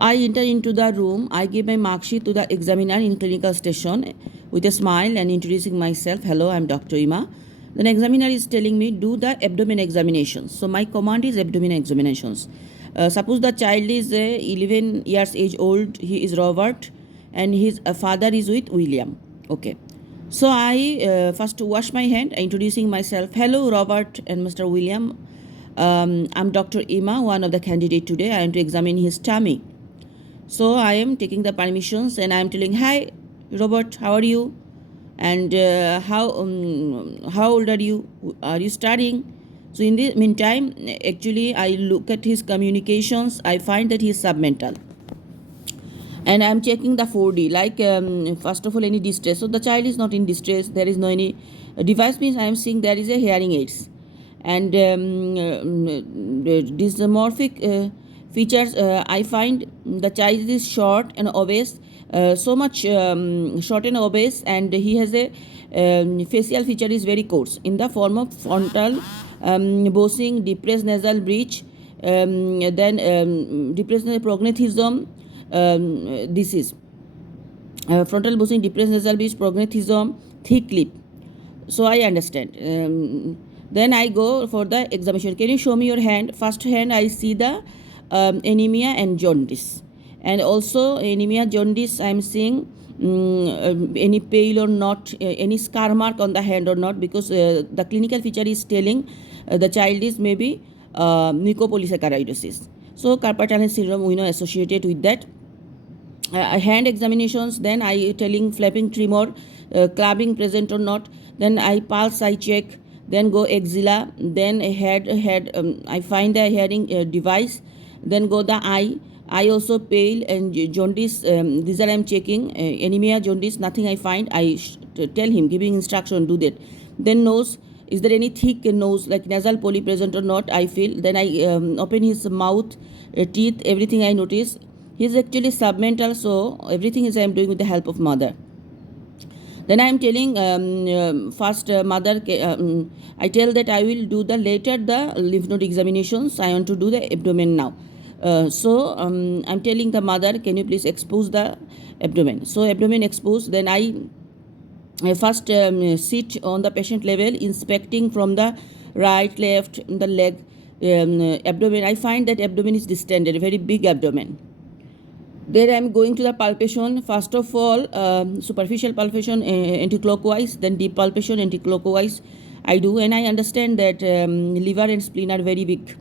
I enter into the room. I give my mark sheet to the examiner in clinical station with a smile and introducing myself. Hello, I'm Dr. Ima. Then examiner is telling me do the abdomen examinations. So my command is abdomen examinations. Suppose the child is 11 years age old. He is Robert, and his father is with William. Okay. So I first wash my hand, introducing myself. Hello, Robert and Mr. William. I'm Dr. Ima, one of the candidate today. I am to examine his tummy. So I am taking the permissions and I am telling, hi, Robert, how are you? And how old are you? Are you studying? So in the meantime, actually, I look at his communications. I find that he is submental. And I am checking the 4D, like first of all, any distress. So the child is not in distress. There is no any device means I am seeing there is a hearing aids. And dysmorphic features, I find the child is short and obese, so much short and obese, and he has a facial feature is very coarse in the form of frontal bossing, depressed nasal bridge, then depressed prognathism. This is frontal bossing, depressed nasal bridge, prognathism, thick lip. So I understand. Then I go for the examination. Can you show me your hand? First hand, I see the anemia and jaundice. And also anemia, jaundice, I am seeing any pale or not, any scar mark on the hand or not, because the clinical feature is telling the child is maybe mucopolysaccharidosis. So carpal tunnel syndrome we know associated with that. Hand examinations, then I telling flapping tremor, clubbing present or not. Then I pulse, I check. Then go axilla, then head. I find the hearing device. Then go the eye also pale and jaundice. These are I am checking. Anemia, jaundice, nothing I find. I tell him, giving instruction, do that. Then nose, is there any thick nose like nasal polyp present or not? I feel. Then I open his mouth, teeth, everything I notice. He is actually submental, so everything is I am doing with the help of mother. Then I am telling first mother, I tell that I will do the later the lymph node examinations. I want to do the abdomen now. So I'm telling the mother, can you please expose the abdomen? So abdomen exposed. Then I first sit on the patient level, inspecting from the right, left, the leg, abdomen. I find that abdomen is distended, a very big abdomen. Then I am going to the palpation. First of all, superficial palpation anti-clockwise, then deep palpation anti-clockwise I do, and I understand that liver and spleen are very big.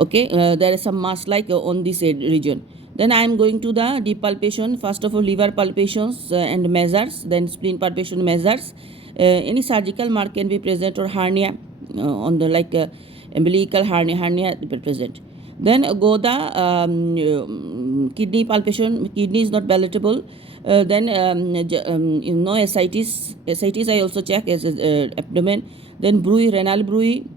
Okay, there is some mass like on this region. Then I am going to the deep palpation. First of all, liver palpations and measures, then spleen palpation measures. Any surgical mark can be present or hernia on the like umbilical hernia present. Then go the kidney palpation. Kidney is not palatable. Then no ascites. Ascites I also check as abdomen. Then bruit, renal bruit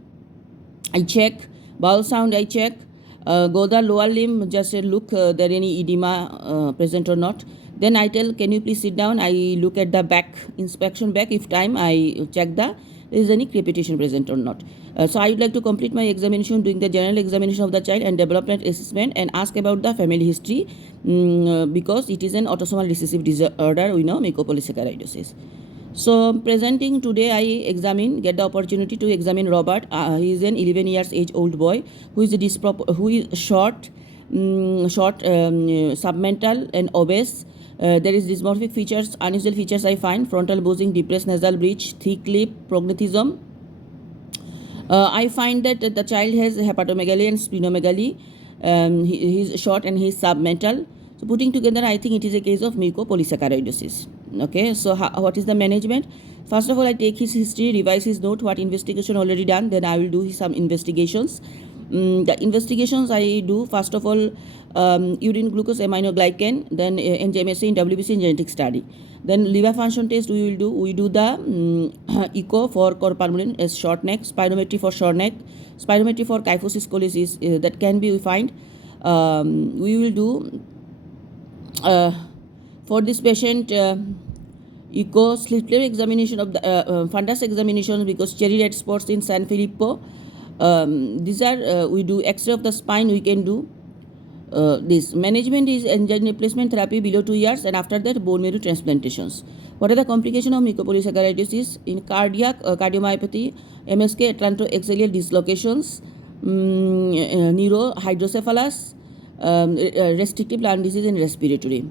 I check. Bowel sound I check. Go the lower limb, just look there any edema present or not. Then I tell, can you please sit down? I look at the back, inspection back. If time, I check the there is any crepitation present or not. So I would like to complete my examination, doing the general examination of the child and development assessment, and ask about the family history because it is an autosomal recessive disorder, we know, mucopolysaccharidosis. So presenting today, I get the opportunity to examine Robert. He is an 11 years age old boy who is short, submental and obese. There is dysmorphic features, unusual features I find: frontal bossing, depressed nasal bridge, thick lip, prognathism. I find that the child has hepatomegaly and splenomegaly. He is short and he is submental. So putting together, I think it is a case of mucopolysaccharidosis. Okay, so what is the management? First of all, I take his history, revise his note, what investigation already done. Then I will do some investigations. The investigations I do, first of all, urine glucose aminoglycan, then NGMSA in WBC in genetic study. Then liver function test we do the echo for corpulent as short neck, spirometry for short neck, spirometry for kyphosis colitis, that can be we find. We will do for this patient echo, slit lamp examination of the fundus examination because cherry red spots in San Filippo. These are we do X-ray of the spine we can do. This management is enzyme replacement therapy below 2 years, and after that bone marrow transplantations. What are the complications of mucopolysaccharidosis? In cardiac cardiomyopathy, MSK atlantoaxial dislocations, neurohydrocephalus, restrictive lung disease, and respiratory.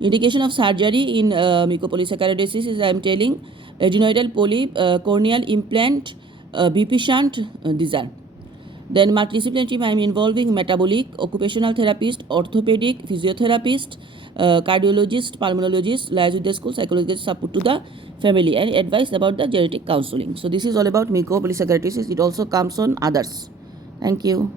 Indication of surgery in mucopolysaccharidosis is, I am telling, adenoidal polyp, corneal implant, BP shunt, these are. Then multidisciplinary team, I am involving metabolic, occupational therapist, orthopedic, physiotherapist, cardiologist, pulmonologist, liaise with the school, psychological support to the family, and advice about the genetic counseling. So this is all about mucopolysaccharidosis. It also comes on others. Thank you.